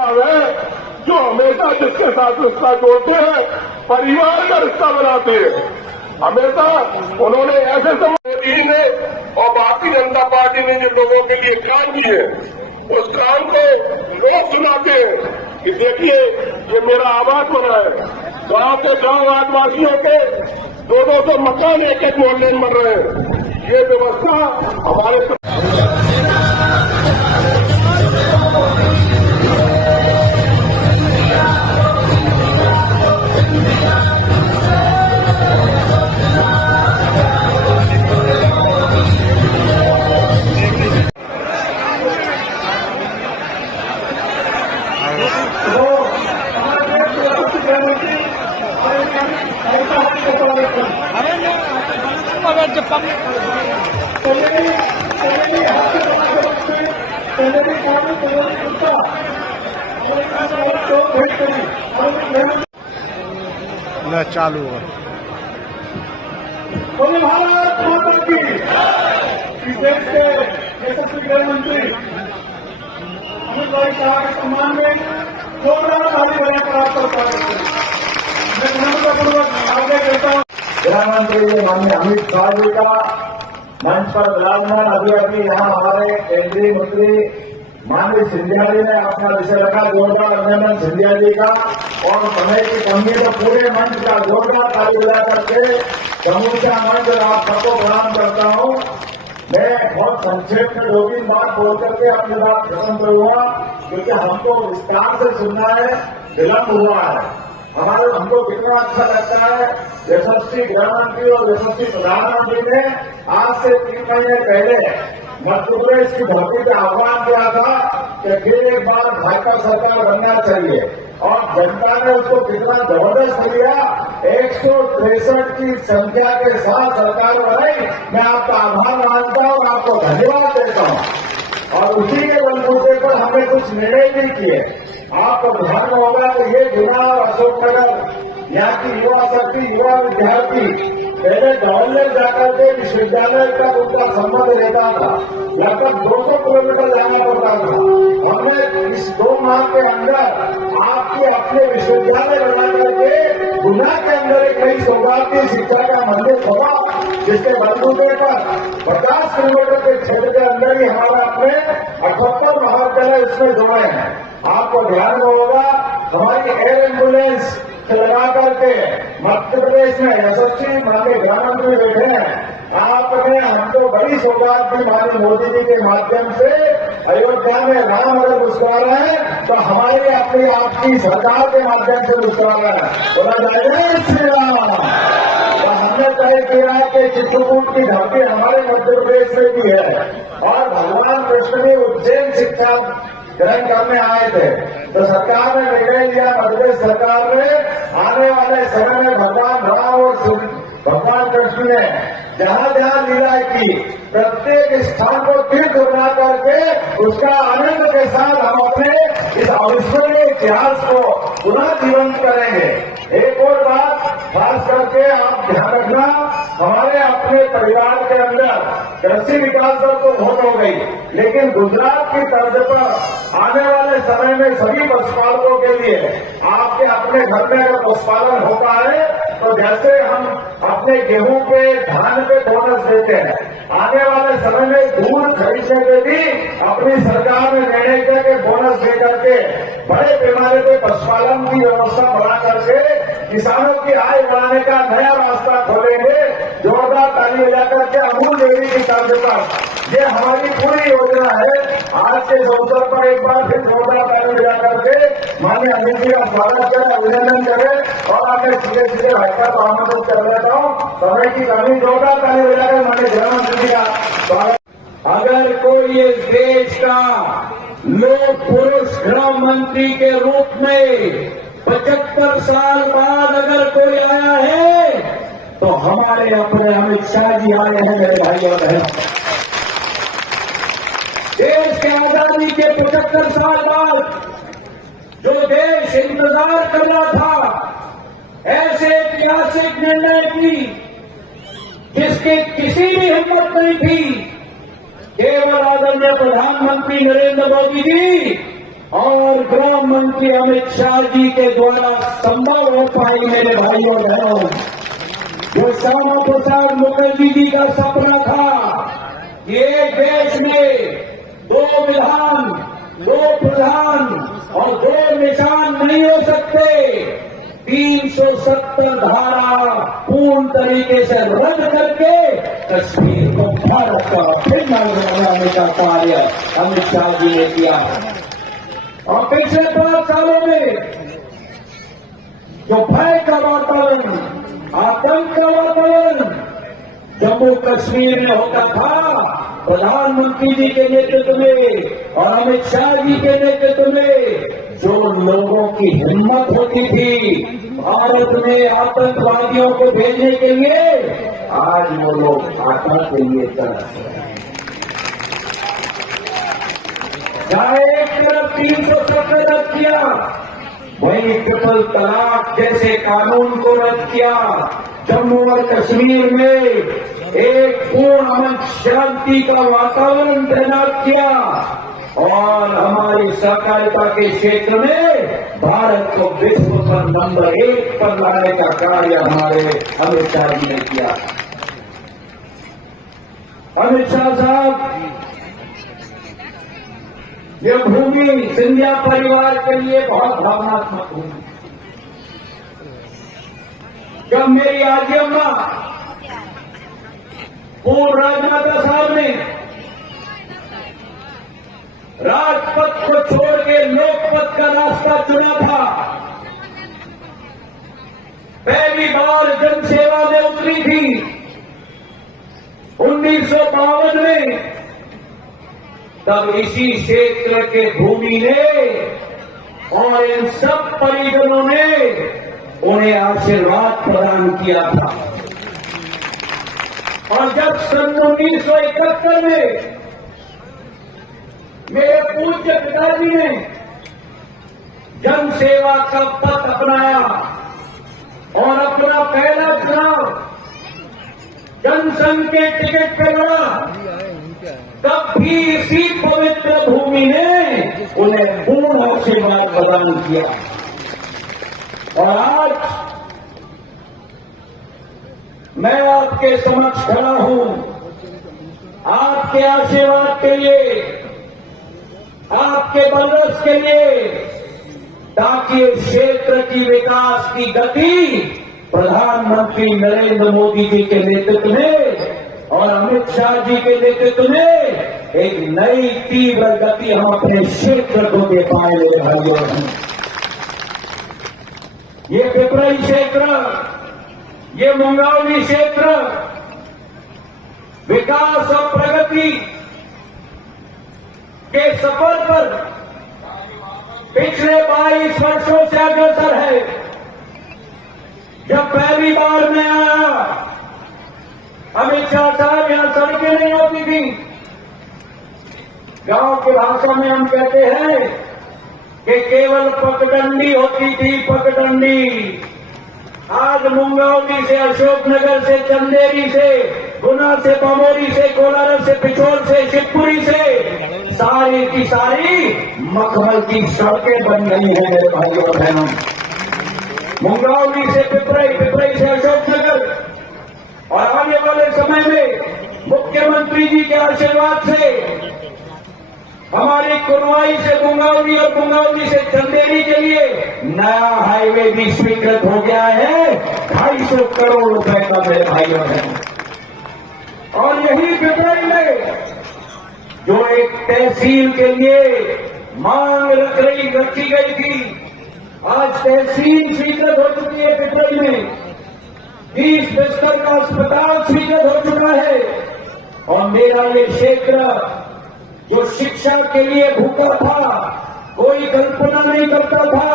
साहब है जो हमेशा जिसके साथ रिश्ता जोड़ते हैं, परिवार का रिश्ता बनाते हैं। हमेशा उन्होंने ऐसे मोदी ने और भारतीय जनता पार्टी ने जिन लोगों के लिए काम किए, उस काम को लोग सुनाते हैं कि देखिए ये मेरा आवास बना है। गांव के गांव आदिवासियों के 200 मकान एक एक मोहल्ले में बन रहे हैं। ये व्यवस्था हमारे चालू है। बोले भारत माता की। इस देश के यशस्वी गृह मंत्री अमित भाई शाह के सम्मान में जोरदार ताली बजाकर आपका स्वागत करें। मैं विनम्रतापूर्वक आगे करता हूँ। गृह मंत्री माननीय अमित शाह जी का मंच पर विराजमान। अभी यहाँ हमारे केंद्रीय मंत्री माननीय सिंधिया जी ने अपना विषय रखा। जोरदार अभिनंदन सिंधिया जी का। और समय की कमी तो पूरे मंच का जोरदार ताली बजा करके समूचा मंच आप सबको प्रणाम करता हूँ। मैं बहुत संक्षेप में 2-3 बात बोल करके अपनी बात खत्म करूंगा, क्योंकि हमको विस्तार से सुनना है, विलंब हुआ है। हमको कितना अच्छा लगता है, यशस्वी गृह मंत्री और यशस्वी प्रधानमंत्री ने आज से 3 महीने पहले मध्य प्रदेश की धरती पर आह्वान किया था कि फिर एक बार भाजपा सरकार बनना चाहिए, और जनता ने उसको कितना जबरदस्त लिया। 163 की संख्या के साथ सरकार बनाई। मैं आपका आभार मानता हूं और आपको धन्यवाद देता हूं। और उसी के बलबूते पर हमने कुछ निर्णय भी किए। आपको ध्यान होगा कि ये गुना और अशोकनगर यहाँ की युवा शक्ति, युवा विद्यार्थी पहले गवर्नर जाकर के विश्वविद्यालय तक उनका संबंध रहता था। लगभग 200 किलोमीटर जाना पड़ता था। हमने इस 2 माह के अंदर आपके अपने विश्वविद्यालय बना करके गुना के अंदर एक नई सौगाती शिक्षा का मंदिर खोला, जिसके बलबूते पर 50 किलोमीटर के क्षेत्र के अंदर ही हमारा अपने 78 महाविद्यालय इसमें जोड़े हैं। आपको ध्यान होगा हमारी एयर एम्बुलेंस से लगा करके मध्य प्रदेश में यशस्वी माननीय गृह मंत्री बैठे हैं। आपने हमको बड़ी सौगात दी माननीय मोदी जी के माध्यम से। अयोध्या में राम अगर मुस्कुरा रहे हैं तो हमारी अपनी आपकी सरकार के माध्यम से मुस्कुरा रहे हैं। बोला जय श्री राम। तो हमने तय किया कि चित्रकूट की धरती हमारे मध्य प्रदेश में भी है, और भगवान कृष्ण ने उज्जैन शिक्षा ग्रहण करने आए थे। तो सरकार ने निर्णय लिया, मध्य प्रदेश सरकार ने आने वाले समय में भगवान राम और भगवान कृष्ण ने जहां जहां लीला की, प्रत्येक स्थान को तीर्थ बना करके उसका आनंद के साथ हम अपने इस अविस्मरणीय इतिहास को पुनः जीवंत करेंगे। एक और बात खास करके आप ध्यान रखना, हमारे अपने परिवार के अंदर कृषि विकास दर तो बहुत हो गई, लेकिन गुजरात की तर्ज पर आने वाले समय में सभी पशुपालकों के लिए आपके अपने घर में अगर पशुपालन होता है तो जैसे हम अपने गेहूं पे, धान पे बोनस देते हैं, आने वाले समय में दूध खरीदने के भी अपनी सरकार ने निर्णय किया कि बोनस दे करके बड़े पैमाने पे पशुपालन की व्यवस्था बढ़ा करके किसानों की आय बढ़ाने का नया रास्ता खोलेंगे। जोरदार ताली बजा करके अमूल डेयरी की तर्ज पर ये हमारी पूरी योजना है। आज के अवसर पर एक बार फिर जोरदार ताली बजा करके माननीय अमित जी का स्वागत करें, अभिनंदन करें। और मैं सीधे सीधे भाजपा को आमंत्रित कर देता हूँ। समय की कमी, जोरदार ताली बजाकर माननीय गृह मंत्री जी का स्वागत। अगर कोई इस देश का लोक पुरुष गृह मंत्री के रूप में 75 साल बाद अगर कोई आया है तो हमारे अपने अमित शाह जी आए हैं। मेरे भाई और बहन, देश के आजादी के 75 साल बाद जो देश इंतजार कर रहा था ऐसे ऐतिहासिक निर्णय की जिसकी किसी भी हिम्मत नहीं थी, केवल आदरणीय प्रधानमंत्री नरेंद्र मोदी जी और गृह मंत्री अमित शाह जी के द्वारा संभव हो पाई। मेरे भाइयों बहनों, जो श्यामा प्रसाद मुखर्जी जी का सपना था कि एक देश में 2 विधान, 2 प्रधान और 2 निशान नहीं हो सकते, 370 धारा पूर्ण तरीके से रद्द करके कश्मीर को भारत का फिर बनाने का कार्य अमित शाह जी ने किया। और पिछले 5 सालों में जो भय का वातावरण, आतंक का वातावरण जम्मू कश्मीर में होता था, प्रधानमंत्री जी के नेतृत्व में और अमित शाह जी के नेतृत्व में जो लोगों की हिम्मत होती थी भारत में आतंकवादियों को भेजने के लिए, आज वो लोग आतंक के लिए तरस रहे हैं। जहां एक तरफ 370 रद्द किया, वहीं ट्रिपल तलाक जैसे कानून को रद्द किया। जम्मू और कश्मीर में एक पूर्ण अमन शांति का वातावरण तैनात किया और हमारी सहकारिता के क्षेत्र में भारत को विश्व पर नंबर 1 पर लाने का कार्य हमारे अमित शाह जी ने किया। अमित शाह साहब, यह भूमि सिंधिया परिवार के लिए बहुत भावनात्मक भूमि। जब मेरी आजी अम्मा पूर्व राजमाता साहब ने राजपथ को छोड़ के लोकपथ का रास्ता चुना था, पहली बार जनसेवा में उतरी थी 1952 में, तब इसी क्षेत्र के भूमि ने और इन सब परिजनों ने उन्हें आशीर्वाद प्रदान किया था। और जब सन 1971 में मेरे पूज्य पिताजी ने जनसेवा का पथ अपनाया और अपना पहला चुनाव जनसंघ के टिकट पर लड़ा, तब भी इसी पवित्र भूमि ने उन्हें पूर्ण आशीर्वाद प्रदान किया। और आज मैं आपके समक्ष खड़ा हूं आपके आशीर्वाद के लिए, आपके बलरस के लिए, ताकि इस क्षेत्र की विकास की गति प्रधानमंत्री नरेंद्र मोदी जी के नेतृत्व में और अमित शाह जी के नेतृत्व में एक नई तीव्र गति हम अपने क्षेत्र को दे पाए। मेरे भाइयों, ये पिपराई क्षेत्र, ये मुंगावली क्षेत्र विकास और प्रगति के सफर पर पिछले 22 वर्षों से अग्रसर है। जब पहली बार मैं आया, अमित शाह साहब यहां सड़कें नहीं होती थी। गांव की भाषा में हम कहते हैं कि केवल पगडंडी होती थी, पगडंडी। आज मुंगावली से, अशोकनगर से, चंदेरी से, गुना से, बमोरी से, कोलारस से, पिछोर से, शिवपुरी से सारी की सारी मखमल की सड़कें बन गई हैं। मेरे भाइयों और बहनों, मुंगावली से पिपराई, पिपराई से अशोकनगर, और आने वाले समय में मुख्यमंत्री जी के आशीर्वाद से हमारी कुनवाई से मुंगावली और मुंगावली से चंदेरी के लिए नया हाईवे भी स्वीकृत हो गया है 250 करोड़ रुपए का। मेरे भाइयों बहनों, और यही पिपराई में जो एक तहसील के लिए मांग रखी गई थी, आज तहसील स्वीकृत हो चुकी है। पिपराई में 20 बिस्तर का अस्पताल स्वीकृत हो चुका है। और मेरा ये क्षेत्र जो शिक्षा के लिए भूखा था, कोई कल्पना नहीं करता था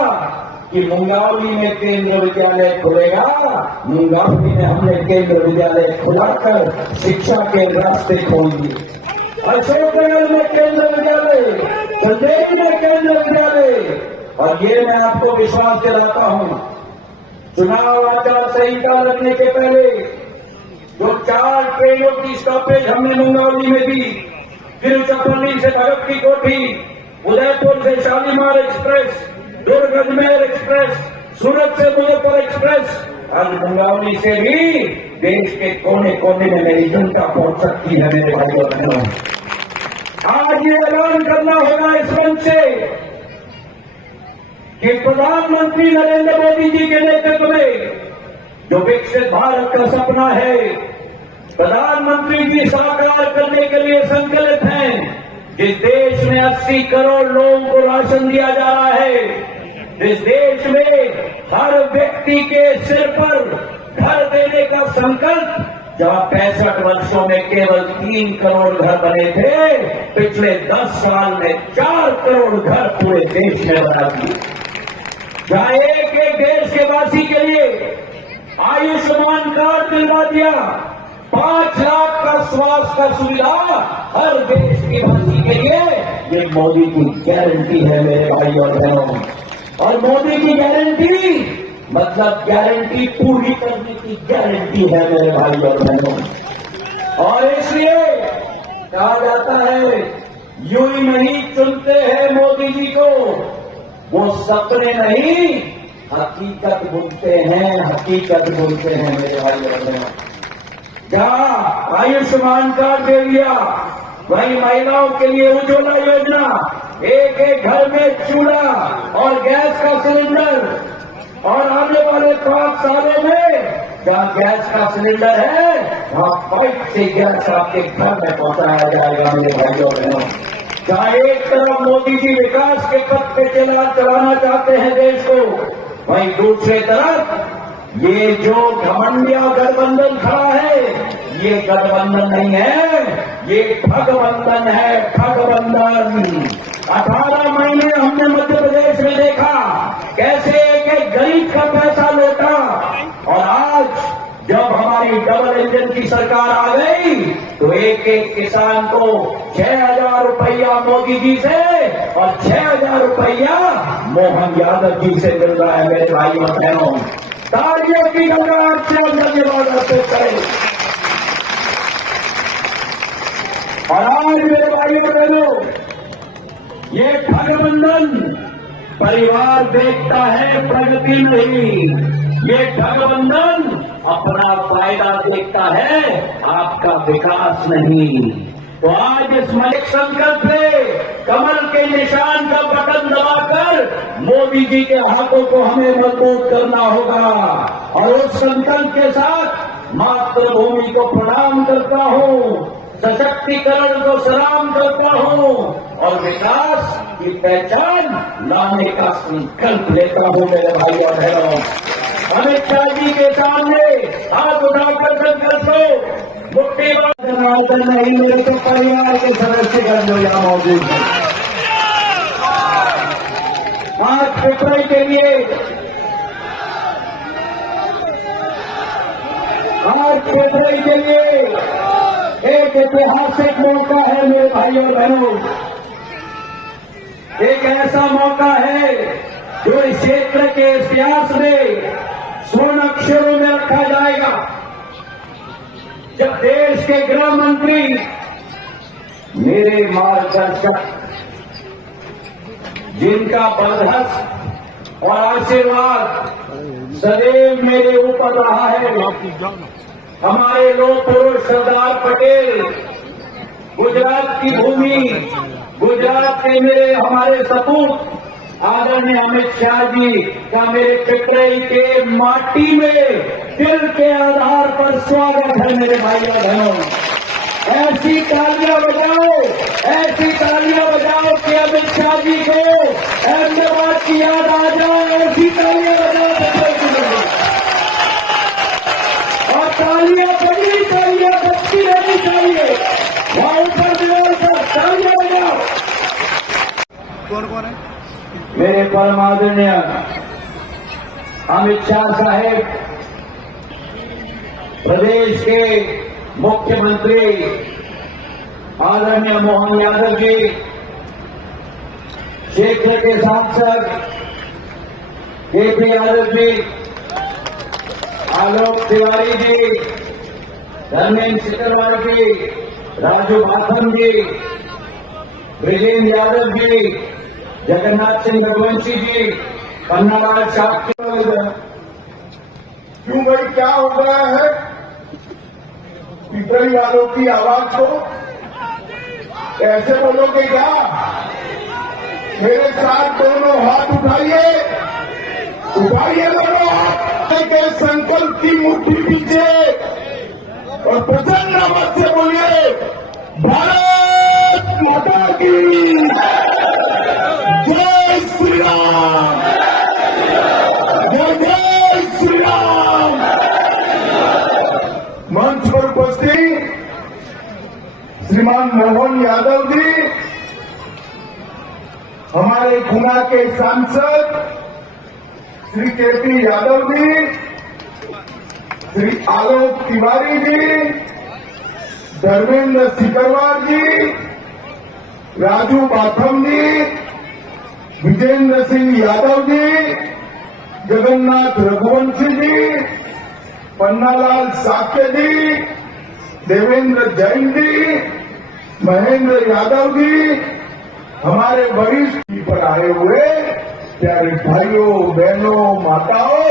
कि मुंगावली में केंद्रीय विद्यालय खुलेगा। मुंगावली में हमने केंद्रीय विद्यालय खुलाकर शिक्षा के रास्ते खोल दिए। अशोकनगर में केंद्रीय विद्यालय, चंदेरी में केंद्रीय विद्यालय। और ये मैं आपको विश्वास दिलाता हूं, चुनाव आचार संहिता लगने के पहले जो 4 ट्रेनों की स्टॉपेज हमने मुंगावली में दी, तिरुचिरापल्ली से भगत की कोठी, उदयपुर से शालीमार एक्सप्रेस, दुर्ग अजमेर एक्सप्रेस, सूरत से मुजफ्फर एक्सप्रेस, आज मुंगावली से भी देश के कोने कोने में मेरी जनता पहुंच सकती है मेरे भाई और बहनों। आज ये ऐलान करना होगा इस मंच से कि प्रधानमंत्री नरेंद्र मोदी जी के नेतृत्व में जो विकसित भारत का सपना है, प्रधानमंत्री जी साकार करने के लिए संकल्पित हैं। जिस देश में 80 करोड़ लोगों को राशन दिया जा रहा है, जिस देश में हर व्यक्ति के सिर पर घर देने का संकल्प, जहां 65 वर्षों में केवल 3 करोड़ घर बने थे, पिछले 10 साल में 4 करोड़ घर पूरे देश में बना दिए। जहां एक एक देश के वासी के लिए आयुष्मान कार्ड दिलवा दिया, 5 लाख का स्वास्थ्य का सुविधा हर देश के वासी के लिए, ये मोदी की गारंटी है मेरे भाई और बहनों। और मोदी की गारंटी मतलब गारंटी पूरी करने की गारंटी है मेरे भाई और बहनों। और इसलिए कहा जाता है यूं ही नहीं चुनते हैं मोदी जी को, वो सपने नहीं हकीकत बुनते हैं, हकीकत बुनते हैं मेरे भाई और बहनों। जहां आयुष्मान कार्ड दे दिया, वही महिलाओं के लिए उज्ज्वला योजना, एक एक घर में चूल्हा और गैस का सिलेंडर, और आने वाले 5 सालों में जहां गैस का सिलेंडर है वहां पाइप से गैस आपके घर में पहुंचाया जाएगा मेरे भाई और बहनों। जहां एक तरफ मोदी जी विकास के पथ पे चलाना चाहते हैं देश को, वहीं दूसरी तरफ ये जो घमंडिया गठबंधन खड़ा है, ये गठबंधन नहीं है, ये ठगबंधन है, ठगबंधन। 18 महीने हमने मध्य प्रदेश में देखा कैसे एक एक गरीब का पैसा लौटा, और आज जब हमारी डबल इंजन की सरकार आ गई तो एक एक किसान को 6,000 रुपया मोदी जी से और 6,000 रुपया मोहन यादव जी से मिल रहा है मेरे भाई और बहनों। तालियों की गड़गड़ाहट से हम धन्यवाद अर्पित करें। और आज मेरे भाई और बहनों, ये ठगबंधन परिवार देखता है, प्रगति नहीं। ये ठगबंधन अपना फायदा देखता है, आपका विकास नहीं। तो आज इस मलिक संकल्प पे कमल के निशान का बटन दबाकर मोदी जी के हाथों को हमें मजबूत करना होगा। और उस संकल्प के साथ मातृभूमि को प्रणाम करता हूं, सशक्तिकरण को सलाम करता हूं, और विकास की पहचान लाने का संकल्प लेता हूं मेरे भाई और बहनों। अमित शाह जी के सामने हाथ उठाकर संकल्प लो, मुट्ठी जनार्दन नहीं, मेरे तो परिवार के सदस्य कर लो यहाँ मौजूद है। आज पिपराई के लिए, आज पिपराई के लिए एक ऐतिहासिक मौका है मेरे भाई और बहनों। एक ऐसा मौका है जो इस क्षेत्र के इतिहास में स्वर्ण अक्षरों में रखा जाएगा, जब देश के गृह मंत्री, मेरे मार्गदर्शक, जिनका बरहस और आशीर्वाद सदैव मेरे ऊपर रहा है, हमारे लोक पुरुष सरदार पटेल, गुजरात की भूमि, गुजरात के मेरे हमारे सपूत आदरणीय अमित शाह जी का मेरे पिपराई के माटी में दिल के आधार पर स्वागत है मेरे भाई और बहनों। ऐसी तालियां बजाओ, ऐसी तालियां बजाओ कि अमित शाह जी को अहमदाबाद की याद आ जाए। ऐसी तालियां बजाओ और तालियां बड़ी, तालियां बचती रहनी चाहिए। वहां ऊपर दीवार पर तालियां बजाओ। कौन कौन है? मेरे परम आदरणीय अमित शाह साहेब, प्रदेश के मुख्यमंत्री आदरणीय मोहन यादव जी, क्षेत्र के सांसद केपी यादव जी, आलोक तिवारी जी, धर्मेंद्र सिकरवार जी, राजू भाथम जी, ब्रिजेंद्र यादव जी, जगन्नाथ सिंह रघुवंशी जी, पन्नालाल साहब, क्यों भाई क्या हो गया है? पिपरी वालों की आवाज को ऐसे बोलोगे क्या? मेरे साथ दोनों हाथ उठाइए, उठाइए दोनों हाथ के संकल्प की मुट्ठी पीछे और प्रचंड आवाज से बोलिए भारत माता की जय श्री राम, जय जय श्री राम। मंच पर उपस्थित श्रीमान मोहन यादव जी, हमारे गुना के सांसद श्री केपी यादव जी, श्री आलोक तिवारी जी, धर्मेंद्र सिकरवार जी, राजू बाथम जी, विजेंद्र सिंह यादव जी, जगन्नाथ रघुवंशी जी, पन्नालाल साक्य जी, देवेंद्र जैन जी, महेंद्र यादव जी, हमारे वरिष्ठ पर आए हुए प्यारे भाइयों, बहनों, माताओं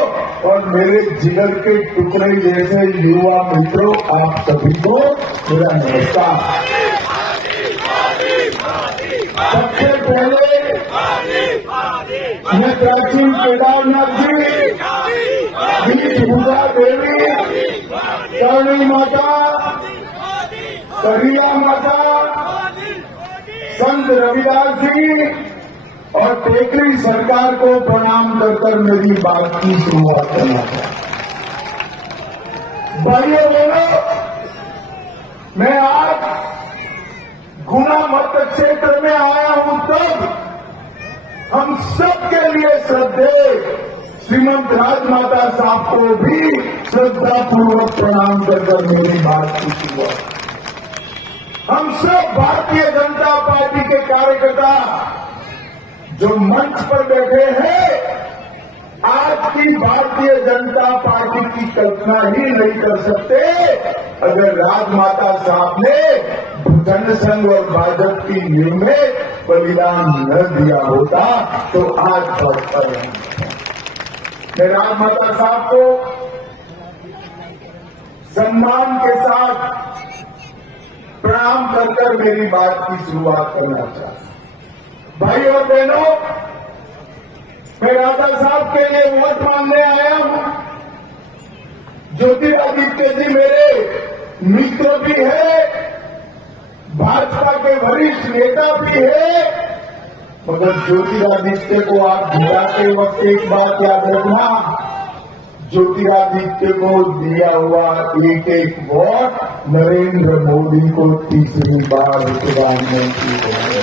और मेरे जिगर के टुकड़े जैसे युवा मित्रों, आप सभी को मेरा नमस्कार। सबसे पहले मैं प्राचीन केदारनाथ जी, बीच भूजा देवी, करणी माता, करिया माता, संत रविदास जी और टेकरी सरकार को प्रणाम कर मेरी बात की शुरुआत करना चाहता। भाइयों बहनों, मैं आज गुना मत क्षेत्र में आया हूं, तब हम सबके लिए श्रद्धेय श्रीमंत राजमाता साहब को भी श्रद्धापूर्वक प्रणाम कर मेरी बात की शुरुआत। हम सब भारतीय जनता पार्टी के कार्यकर्ता जो मंच पर बैठे हैं, आज की भारतीय जनता पार्टी की कल्पना ही नहीं कर सकते अगर राजमाता साहब ने जनसंघ और भाजपा की नींव में बलिदान न दिया होता तो आज पद पर मैं राजमाता साहब को सम्मान के साथ प्रणाम कर मेरी बात की शुरुआत करना चाहता। भाई और बहनों, मैं राजा साहब के लिए वोट मांगने आया हूं। ज्योतिरादित्य जी मेरे मित्र भी है, भाजपा के वरिष्ठ नेता भी है, मगर ज्योतिरादित्य को आप जिताते वक्त एक बात याद रखना, ज्योतिरादित्य को दिया हुआ एक एक वोट नरेंद्र मोदी को तीसरी बार प्रधानमंत्री बनाएगा।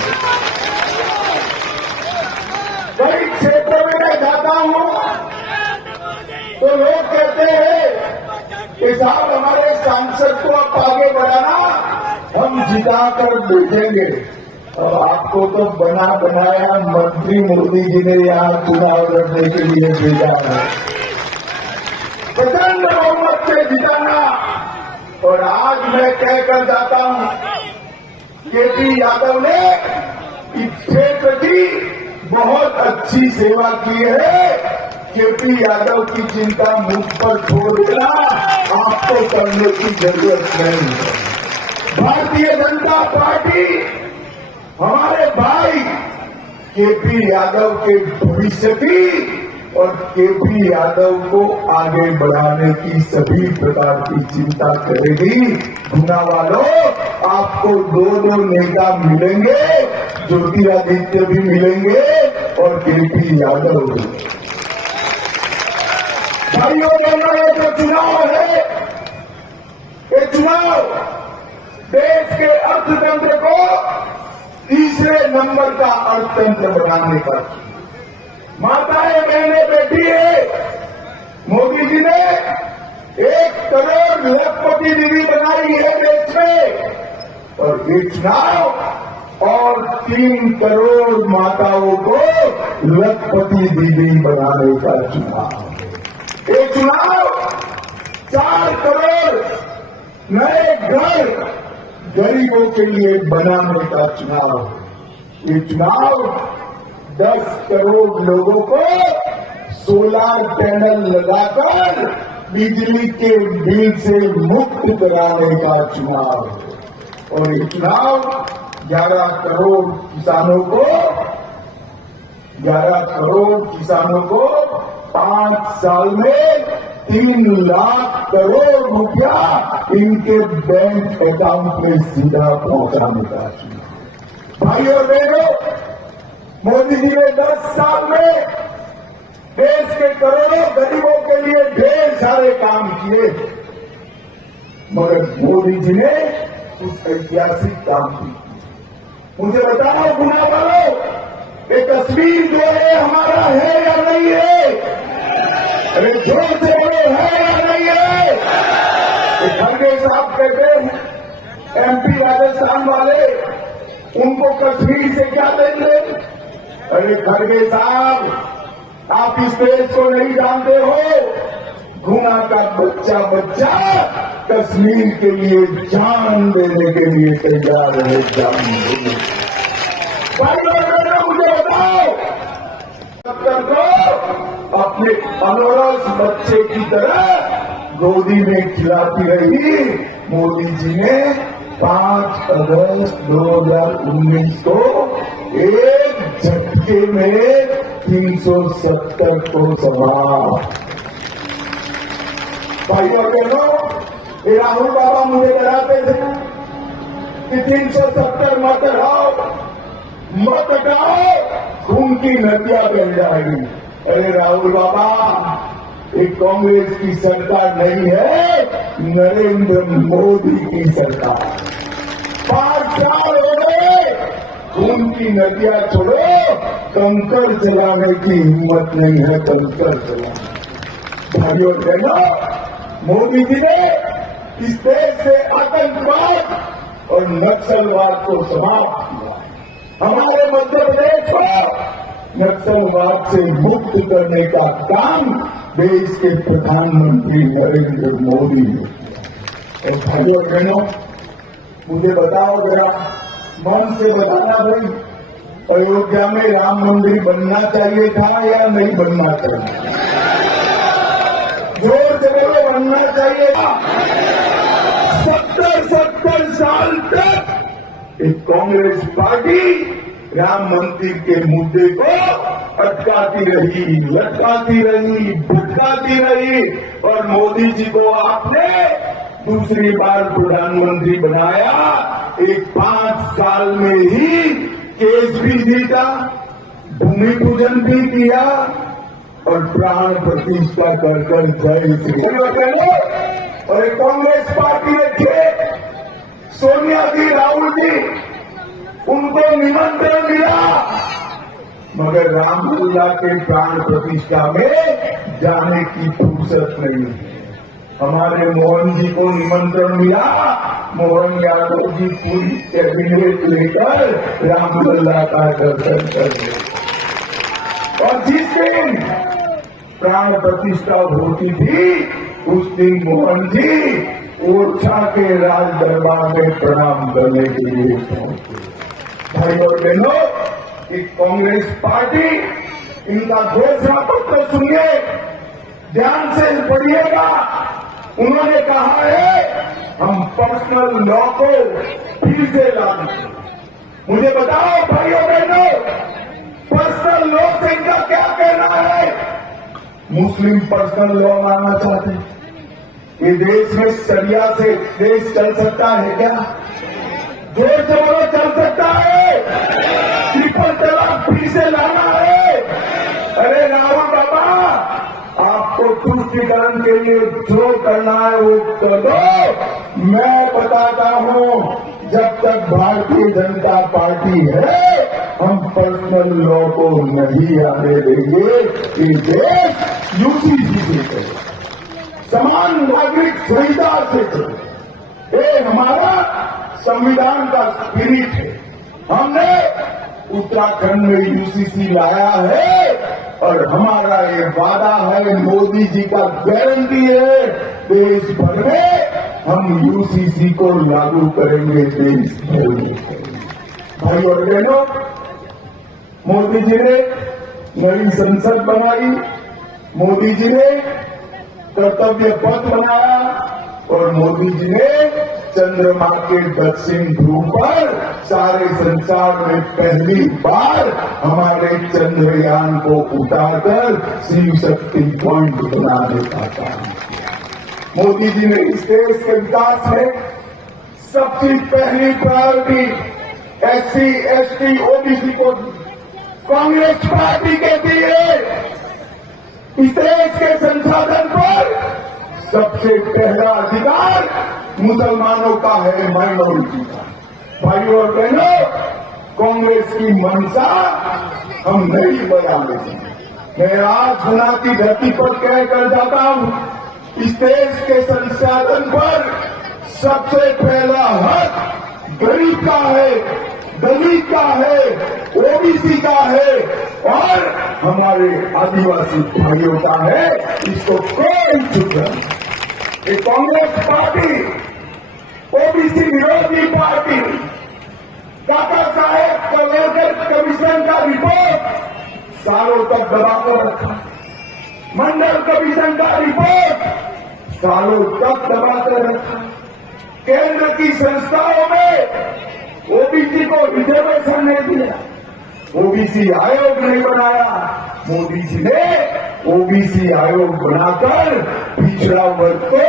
कई क्षेत्रों में मैं जाता हूं तो लोग कहते हैं कि साहब हमारे सांसद को आप आगे बढ़ाना, हम जिताकर भेजेंगे। और आपको तो बना बनाया मंत्री मोदी जी ने यहां चुनाव लड़ने के लिए भेजा है, प्रचंड बहुमत से जिताना। और आज मैं कहकर जाता हूं, केपी यादव ने इस क्षेत्र की बहुत अच्छी सेवा की है। केपी यादव की चिंता मुझ पर छोड़ देना, आपको करने की जरूरत नहीं है। भारतीय जनता पार्टी हमारे भाई केपी यादव के भविष्य की और केपी यादव को आगे बढ़ाने की सभी प्रकार की चिंता करेगी। गुना वालों, आपको दो नेता मिलेंगे, ज्योतिरादित्य भी मिलेंगे और केपी यादव भी। भाइयों बहनों, ये जो चुनाव है, ये चुनाव देश के अर्थतंत्र को तीसरे नंबर का अर्थतंत्र बनाने का। माताएं बहनें बैठी है, मोदी जी ने 1 करोड़ लखपति दीदी बनाई है देश में, और ये चुनाव और 3 करोड़ माताओं को लखपति दीदी बनाने का चुनाव। ये चुनाव 4 करोड़ नए घर गरीबों के लिए बनाने का चुनाव। ये चुनाव 10 करोड़ लोगों को सोलर पैनल लगाकर बिजली के बिल से मुक्त कराने का चुनाव है। और ये चुनाव 11 करोड़ किसानों को 5 साल में 3 लाख करोड़ रुपया इनके बैंक अकाउंट में सीधा पहुंचाने का चुनाव। भाई और बहनों, मोदी जी ने 10 साल में देश के करोड़ों गरीबों के लिए ढेर सारे काम किए, मगर मोदी जी ने कुछ ऐतिहासिक काम किए। मुझे बताओ गुना वालों, ये कश्मीर जो है हमारा है या नहीं है? अरे जोर से बोलो, है या नहीं है? खड़गे साहब कहते हैं एमपी राजस्थान वाले, उनको कश्मीर से क्या लेंगे? अरे खड़गे साहब, आप इस देश को नहीं जानते हो। गुना का बच्चा कश्मीर के लिए जान देने के लिए तैयार है, जान देने। मुझे बताओ, डॉक्टर को अपने अनोरस बच्चे की तरह गोदी में खिलाती रही मोदी जी ने 5 अगस्त 2019 को एक झटके में 370 को समाप्त। भाई और बहनों, ये राहुल बाबा मुझे डराते थे कि 370 मत हटाओ, खून की नदियां बह जाएगी। अरे राहुल बाबा, ये कांग्रेस की सरकार नहीं है, नरेंद्र मोदी की सरकार। 5 साल हो गए, खून की नदियां छोड़ो, कंकर चलाने की हिम्मत नहीं है, कंकर चलाने। भाइयों बहनों, मोदी जी ने इस देश से आतंकवाद और नक्सलवाद को समाप्त किया। हमारे मध्य प्रदेश को नक्सलवाद से मुक्त करने का काम देश के प्रधानमंत्री नरेंद्र मोदी ने किया। और भाइयों बहनों, मुझे बताओ जरा, मन से बताना भाई, अयोध्या में राम मंदिर बनना चाहिए था या नहीं बनना चाहिए? जोर से बोलो, बनना चाहिए था। 70 साल तक एक कांग्रेस पार्टी राम मंदिर के मुद्दे को अटकाती रही, लटकाती रही, भटकाती रही, और मोदी जी को आपने दूसरी बार प्रधानमंत्री बनाया। एक 5 साल में ही केस भी जीता, भूमि पूजन भी किया और प्राण प्रतिष्ठा कर जय श्री और एक कांग्रेस पार्टी रखे सोनिया जी, राहुल जी, उनको निमंत्रण मिला, मगर रामलला के प्राण प्रतिष्ठा में जाने की फुर्सत नहीं है। हमारे मोहन जी को निमंत्रण मिला, मोहन यादव जी पूरी कैबिनेट लेकर रामलला का दर्शन कर गए। और जिस दिन प्राण प्रतिष्ठा होती थी, उस दिन मोहन जी ओरछा के राज दरबार में प्रणाम करने के लिए पहुंचे। भाई और बहनों, एक कांग्रेस पार्टी, इनका घोषणा पत्र सुनिए, ध्यान से पढ़िएगा। उन्होंने कहा है हम पर्सनल लॉ को फिर से लागू। मुझे बताओ भाई और बहनों, पर्सनल लॉ से इनका क्या कहना है? मुस्लिम पर्सनल लॉ मानना चाहते हैं। ये देश में शरिया से देश चल सकता है क्या? जोर से बोलो, चल सकता है? ट्रिपल तलाक फिर से लाना है? अरे राहुल बाबा, आपको तुष्टिकरण के लिए जो करना है वो कर दो। मैं बताता हूं, जब तक भारतीय जनता पार्टी है, हम पर्सनल लॉ को नहीं आने देंगे। ये देश यूसीसी से करेगा, समान नागरिक संहिता से करेगा। ये हमारा संविधान का स्पिरिट है। हमने उत्तराखंड में यूसीसी लाया है और हमारा ये वादा है, मोदी जी का गारंटी है, देश भर में हम यूसीसी को लागू करेंगे, देश भर में। भाई और बहनों, मोदी जी ने नई संसद बनाई, मोदी जी ने कर्तव्य पथ बनाया और मोदी जी ने चंद्रमा के दक्षिण ध्रुव पर सारे संसार में पहली बार हमारे चंद्रयान को उतारकर शिव शक्ति पॉइंट बनाने का काम किया। मोदी जी ने इस देश के विकास में सबसे पहली प्रायोरिटी SC, ST, OBC को कांग्रेस पार्टी के दिए। इस देश के संसाधन पर सबसे पहला अधिकार मुसलमानों का है, माइनॉरिटी का। भाइयों और बहनों, कांग्रेस की मंशा हम नहीं बयाने देंगे। मैं आज गुना की धरती पर कह कर जाता हूं, इस देश के संसाधन पर सबसे पहला हक गरीब का है, दलित का है, OBC का है और हमारे आदिवासी भाइयों का है। इसको कोई चुका नहीं। ये कांग्रेस पार्टी OBC विरोधी पार्टी काका साहेब कलेक्टर कमीशन का रिपोर्ट सालों तक दबाकर रखा, मंडल कमीशन का रिपोर्ट सालों तक दबाकर रखा, केंद्र की संस्थाओं में OBC को रिजर्वेशन नहीं दिया, OBC आयोग नहीं बनाया। मोदी जी ने OBC आयोग बनाकर पिछड़ा वर्ग को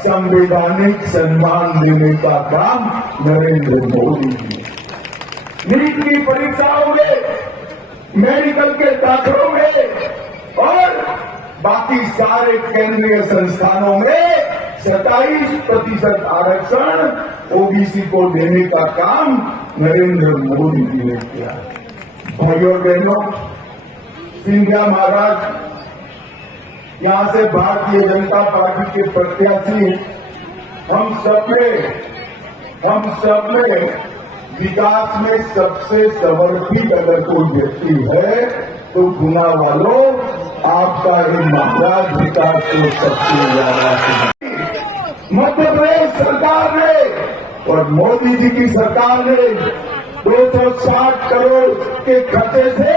संवैधानिक सम्मान देने का काम नरेंद्र मोदी जी ने। नीट की परीक्षाओं में, मेडिकल के दाखिलों में और बाकी सारे केंद्रीय संस्थानों में 27% आरक्षण OBC को देने का काम नरेंद्र मोदी जी ने किया। भाइयों और बहनों, सिंधिया महाराज यहां से भारतीय जनता पार्टी के प्रत्याशी, हम सब में विकास में सबसे समर्पित अगर कोई व्यक्ति है तो गुना वालों आपका ही महाराज विकास को सबसे ज्यादा। मध्य प्रदेश सरकार ने और मोदी जी की सरकार ने 260 करोड़ के खर्चे से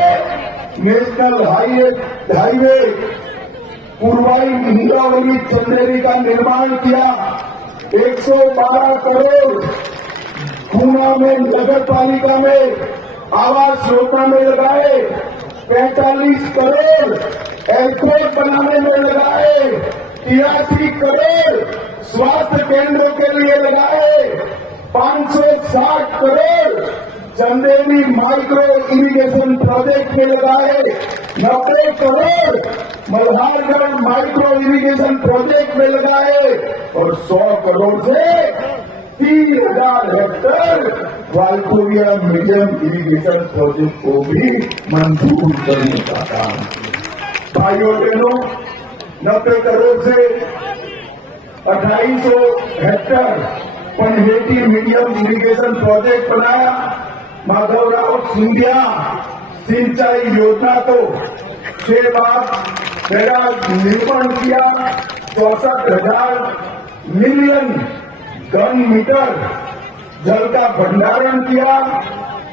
नेशनल हाईवे पूर्वाई इंद्रावती चंदेरी का निर्माण किया। 112 करोड़ गुना में नगर पालिका में आवास योजना में लगाए, 45 करोड़ एयरपोर्ट बनाने में लगाए, 83 करोड़ स्वास्थ्य केंद्रों के लिए लगाए, 560 crore Chanderi micro irrigation project में लगाए, 90 crore Malhargarh micro irrigation project में लगाए और 100 करोड़ से 3000 हेक्टेयर वाल्कोरिया मीडियम इरिगेशन प्रोजेक्ट को भी मंजूर करने का काम किया। भाइयों बहनों, 90 करोड़ से 2800 hectare Panheti medium irrigation project बनाया। माधवराव सिंधिया सिंचाई योजना को 6 बार मेरा निर्माण किया, 64,000 मिलियन घन मीटर जल का भंडारण किया।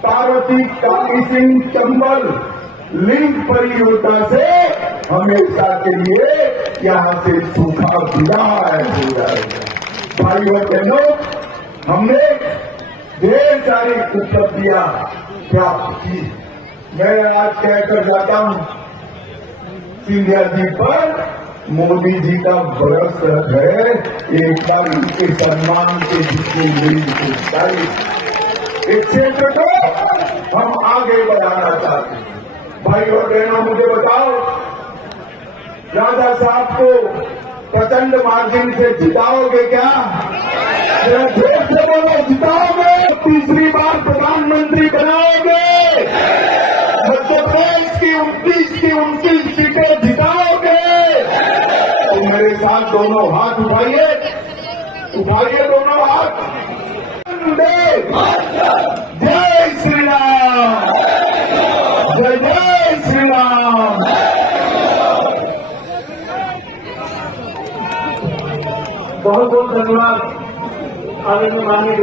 पार्वती काली सिंह चंबल लिंक परियोजना से हमेशा के लिए यहां से सूखा विदाय हो जाएगा। भाइयों बहनों, हमने ढेर सारी उपलब्धियां प्राप्त की। मैं आज कहकर जाता हूं, सिंधिया जी पर मोदी जी का बरस है। एक बार उनके सम्मान के जितनी मेरी इस क्षेत्र को हम आगे बढ़ाना चाहते हैं। भाई और बहनों, मुझे बताओ, राजा साहब को प्रचंड मार्जिन से जिताओगे क्या? जरा जोर से बोलो, जिताओगे? तीसरी बार प्रधानमंत्री बनाओगे? मध्य प्रदेश की 29 सीटें जिताओगे? तो मेरे साथ दोनों हाथ उठाइए, दोनों हाथ। जय श्री राम, जय श्री राम। बहुत बहुत धन्यवाद आदरणीय माननीय